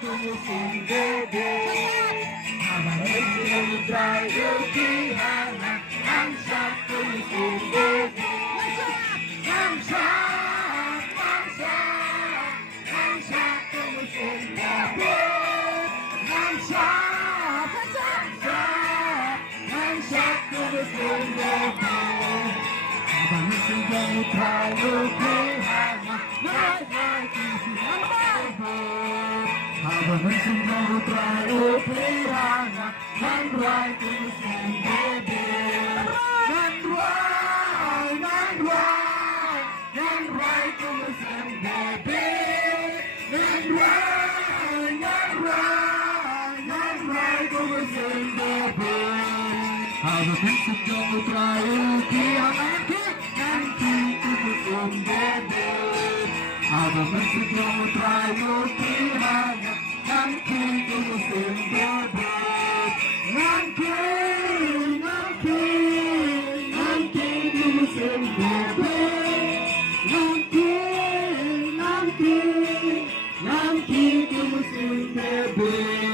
tumusin bebe. Habang nagtitry ukihana, ang sarap tumusin bebe. Ang sarap, ang sarap, ang sarap tumusin bebe. Ang sarap, ang sarap, ang sarap tumusin bebe. Habang nagtitry ukihana, habang nagsimbaho tayo, pirana, nang-dry tumusin bebe. Nang-dry, nang-dry, nang-dry tumusin bebe. Nang-dry, nang-dry, nang-dry tumusin bebe. Habang nagsimbaho tayo, pirana, nang-dry tumusin bebe. Habang nagsimbaho tayo, pirana, nang-king tumusin bebe. Nang-king, nang-king, nang-king tumusin bebe. Nang-king, nang-king, nang-king tumusin bebe.